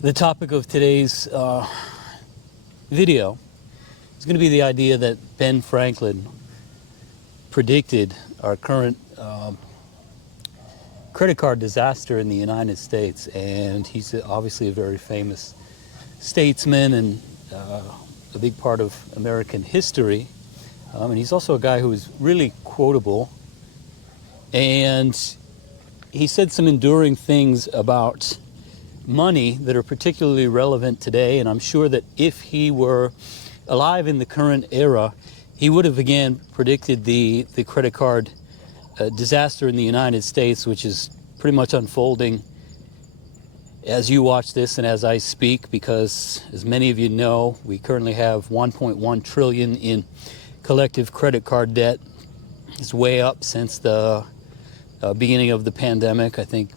The topic of today's video is going to be the idea that Ben Franklin predicted our current credit card disaster in the United States. And he's obviously a very famous statesman and a big part of American history. And he's also a guy who is really quotable. And he said some enduring things about money that are particularly relevant today, and I'm sure that if he were alive in the current era, he would have again predicted the credit card disaster in the United States, which is pretty much unfolding as you watch this and as I speak, because as many of you know, we currently have 1.1 trillion in collective credit card debt. It's way up since the beginning of the pandemic. I think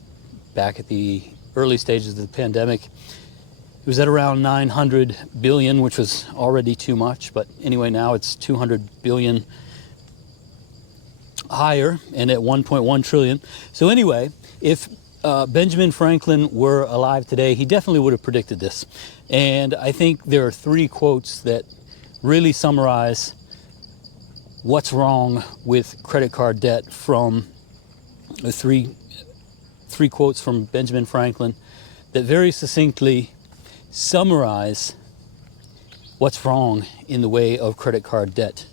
back at the early stages of the pandemic, it was at around 900 billion, which was already too much. But anyway, now it's 200 billion higher and at 1.1 trillion. So anyway, if Benjamin Franklin were alive today, he definitely would have predicted this. And I think there are three quotes that really summarize what's wrong with credit card debt from the three quotes from Benjamin Franklin that very succinctly summarize what's wrong in the way of credit card debt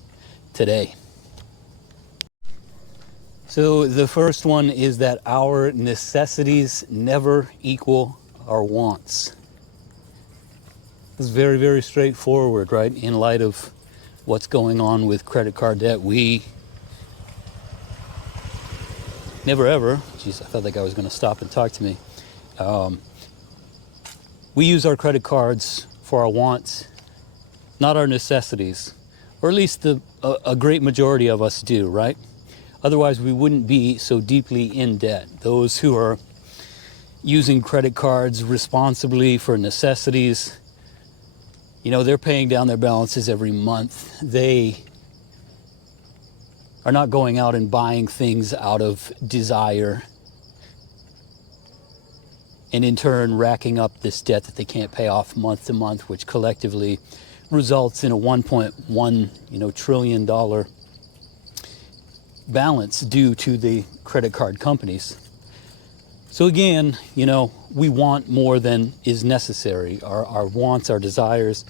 today. So the first one is that our necessities never equal our wants. It's very, very straightforward, right? In light of what's going on with credit card debt, we never ever, geez, I felt like I was going to stop and talk to me. We use our credit cards for our wants, not our necessities, or at least a great majority of us do, right? Otherwise, we wouldn't be so deeply in debt. Those who are using credit cards responsibly for necessities, you know, they're paying down their balances every month. They are not going out and buying things out of desire and in turn racking up this debt that they can't pay off month to month, which collectively results in a $1.1 trillion balance due to the credit card companies. So again, we want more than is necessary. Our wants, our desires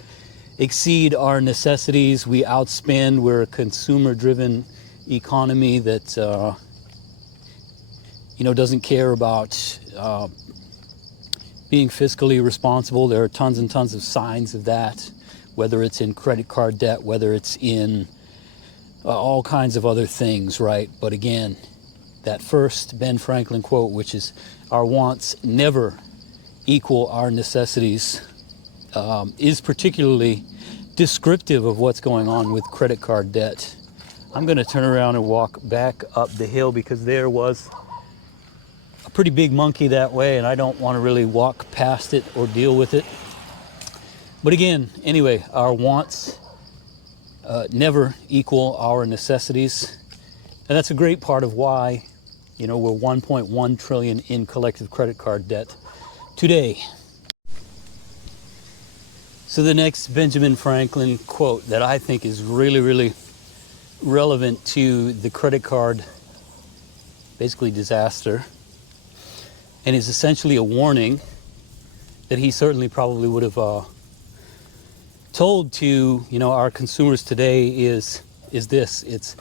exceed our necessities. We outspend. We're a consumer-driven economy that doesn't care about being fiscally responsible. There are tons and tons of signs of that, whether it's in credit card debt, whether it's in all kinds of other things, right? But again, that first Ben Franklin quote, which is our wants never equal our necessities, is particularly descriptive of what's going on with credit card debt. I'm going to turn around and walk back up the hill because there was a pretty big monkey that way and I don't want to really walk past it or deal with it. But again, anyway, our wants never equal our necessities. And that's a great part of why, we're 1.1 trillion in collective credit card debt today. So the next Benjamin Franklin quote that I think is really, really relevant to the credit card, basically disaster, and is essentially a warning that he certainly probably would have told to our consumers today is this: it's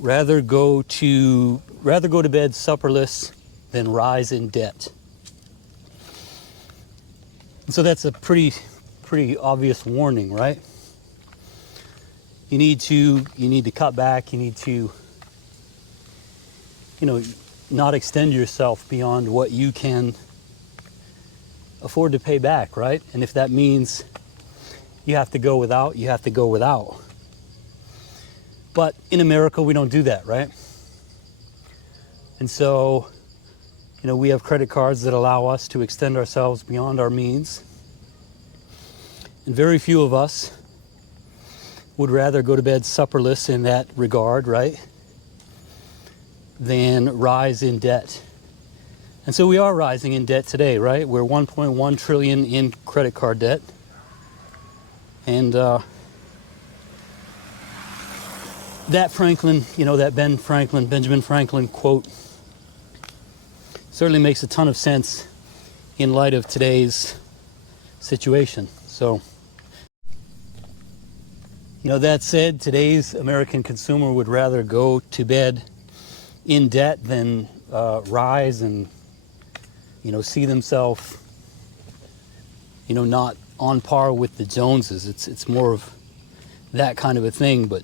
rather go to bed supperless than rise in debt. And so that's a pretty obvious warning, right? You need to cut back. You need to, not extend yourself beyond what you can afford to pay back, right? And if that means you have to go without, you have to go without. But in America, we don't do that, right? And so, we have credit cards that allow us to extend ourselves beyond our means. And very few of us would rather go to bed supperless in that regard, right, than rise in debt. And so we are rising in debt today, right? We're 1.1 trillion in credit card debt. And that Franklin, that Benjamin Franklin quote certainly makes a ton of sense in light of today's situation. So, that said, today's American consumer would rather go to bed in debt than rise and, see themselves, not on par with the Joneses. It's more of that kind of a thing, but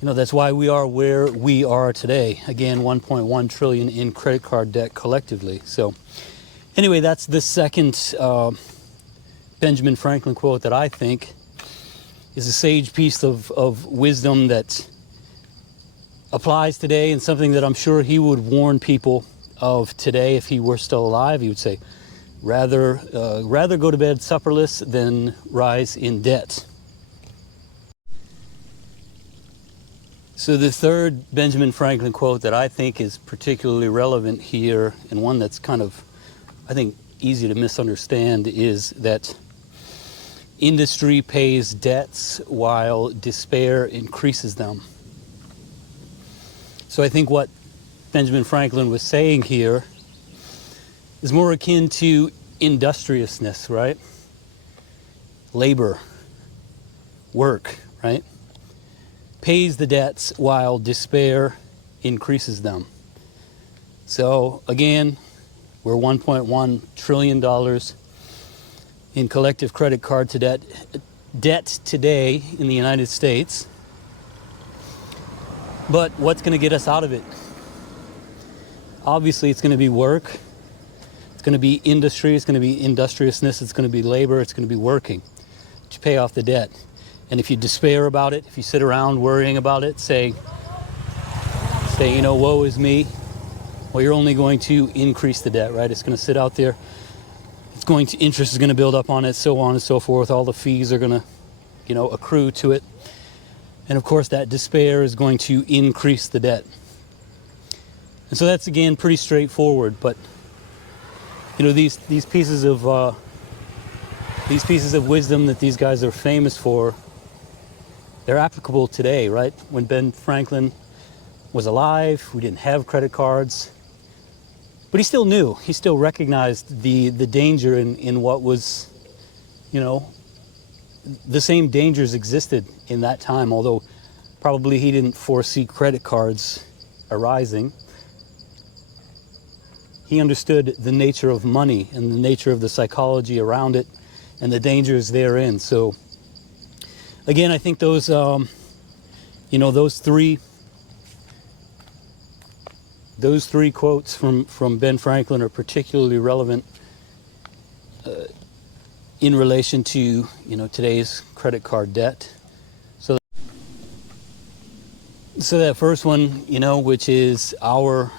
that's why we are where we are today. Again, 1.1 trillion in credit card debt collectively. So anyway, that's the second Benjamin Franklin quote that I think is a sage piece of wisdom that applies today, and something that I'm sure he would warn people of today if he were still alive. He would say, rather go to bed supperless than rise in debt. So the third Benjamin Franklin quote that I think is particularly relevant here, and one that's kind of, I think, easy to misunderstand, is that industry pays debts while despair increases them. So I think what Benjamin Franklin was saying here is more akin to industriousness, right? Labor, work, right? Pays the debts while despair increases them. So again, we're $1.1 trillion in collective credit card debt today in the United States. But what's going to get us out of it? Obviously, it's going to be work. It's going to be industry. It's going to be industriousness. It's going to be labor. It's going to be working to pay off the debt. And if you despair about it, if you sit around worrying about it, say, woe is me, well, you're only going to increase the debt, right? It's going to sit out there. Interest is going to build up on it, so on and so forth. All the fees are going to, accrue to it. And of course, that despair is going to increase the debt. And so that's, again, pretty straightforward. But, these pieces of wisdom that these guys are famous for, they're applicable today, right? When Ben Franklin was alive, we didn't have credit cards. But he still knew, he still recognized the danger in what was, the same dangers existed in that time, although probably he didn't foresee credit cards arising. He understood the nature of money and the nature of the psychology around it and the dangers therein. So again, I think those three quotes from Ben Franklin are particularly relevant in relation to today's credit card debt. So that first one, which is our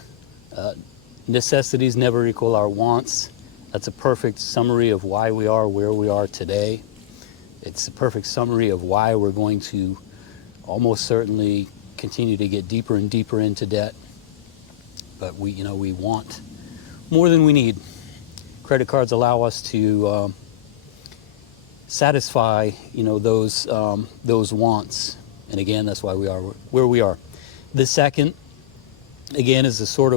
necessities never equal our wants. That's a perfect summary of why we are where we are today. It's a perfect summary of why we're going to almost certainly continue to get deeper and deeper into debt. But we want more than we need. Credit cards allow us to satisfy, those wants. And again, that's why we are where we are. The second, again, is that sort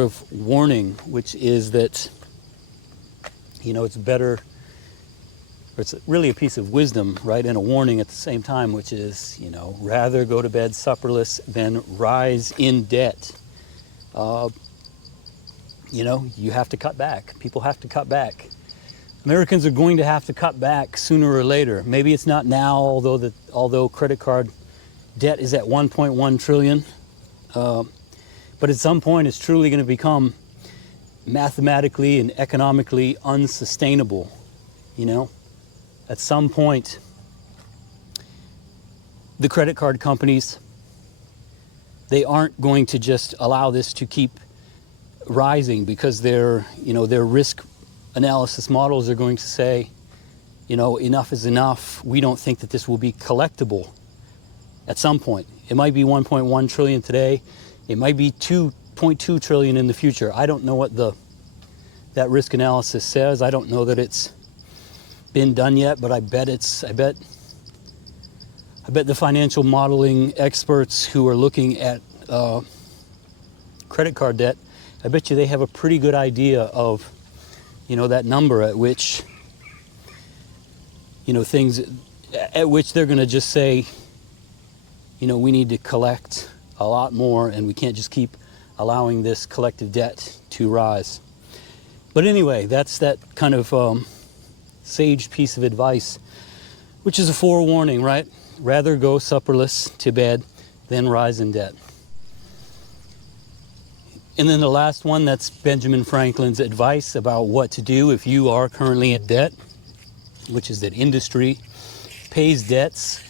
of warning, which is that, it's better, or it's really a piece of wisdom, right, and a warning at the same time, which is, rather go to bed supperless than rise in debt. You have to cut back. People have to cut back. Americans are going to have to cut back sooner or later. Maybe it's not now, although credit card debt is at 1.1 trillion. But at some point, it's truly going to become mathematically and economically unsustainable. At some point, the credit card companies, they aren't going to just allow this to keep rising, because their risk analysis models are going to say, enough is enough. We don't think that this will be collectible at some point. It might be 1.1 trillion today. It might be 2.2 trillion in the future. I don't know what that risk analysis says. I don't know that it's been done yet, but I bet the financial modeling experts who are looking at credit card debt, I bet you they have a pretty good idea of, that number at which, things at which they're going to just say, we need to collect a lot more, and we can't just keep allowing this collective debt to rise. But anyway, that's that kind of sage piece of advice, which is a forewarning, right? Rather go supperless to bed than rise in debt. And then the last one, that's Benjamin Franklin's advice about what to do if you are currently in debt, which is that industry pays debts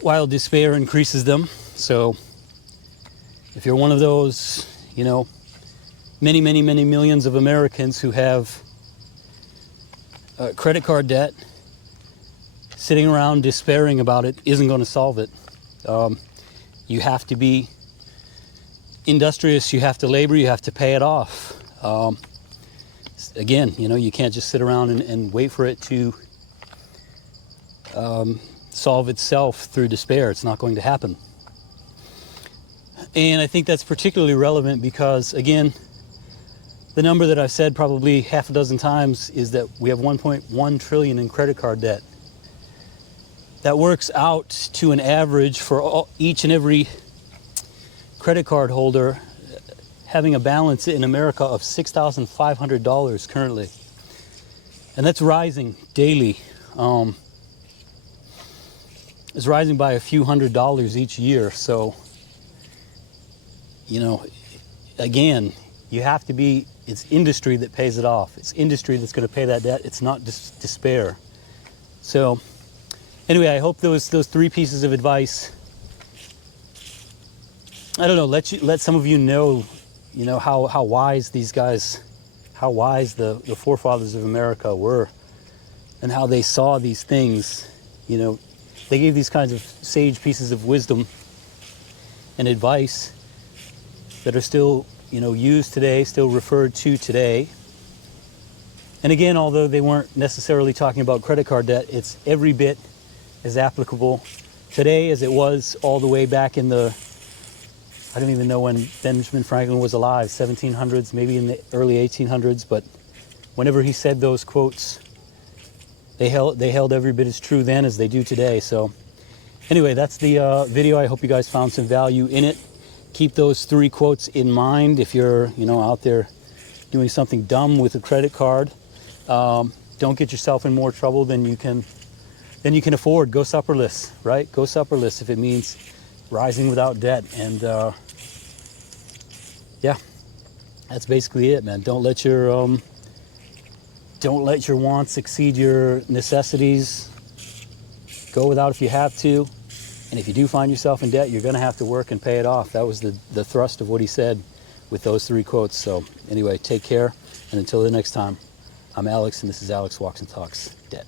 while despair increases them. So if you're one of those, many, many, many millions of Americans who have credit card debt, sitting around despairing about it isn't going to solve it. You have to be industrious, you have to labor, you have to pay it off. Again, you can't just sit around and wait for it to solve itself through despair. It's not going to happen. And I think that's particularly relevant because, again, the number that I've said probably half a dozen times is that we have 1.1 trillion in credit card debt. That works out to an average for each and every credit card holder having a balance in America of $6,500 currently. And that's rising daily. It's rising by a few $100s each year. So, again, you have to be, it's industry that pays it off. It's industry that's going to pay that debt. It's not just despair. So, anyway, I hope those three pieces of advice, I don't know, let some of you know, how wise these guys, how wise the forefathers of America were, and how they saw these things. They gave these kinds of sage pieces of wisdom and advice that are still, used today, still referred to today. And again, although they weren't necessarily talking about credit card debt, it's every bit as applicable today as it was all the way back in the, I don't even know when Benjamin Franklin was alive, 1700s, maybe in the early 1800s, but whenever he said those quotes, they held every bit as true then as they do today. So anyway, that's the video. I hope you guys found some value in it. Keep those three quotes in mind if you're, out there doing something dumb with a credit card. Don't get yourself in more trouble than you can afford. Go supperless, right? Go supperless if it means rising without debt. And yeah, that's basically it, man. Don't let your wants exceed your necessities. Go without if you have to. And if you do find yourself in debt, you're going to have to work and pay it off. That was the thrust of what he said with those three quotes. So anyway, take care. And until the next time, I'm Alex, and this is Alex Walks and Talks Debt.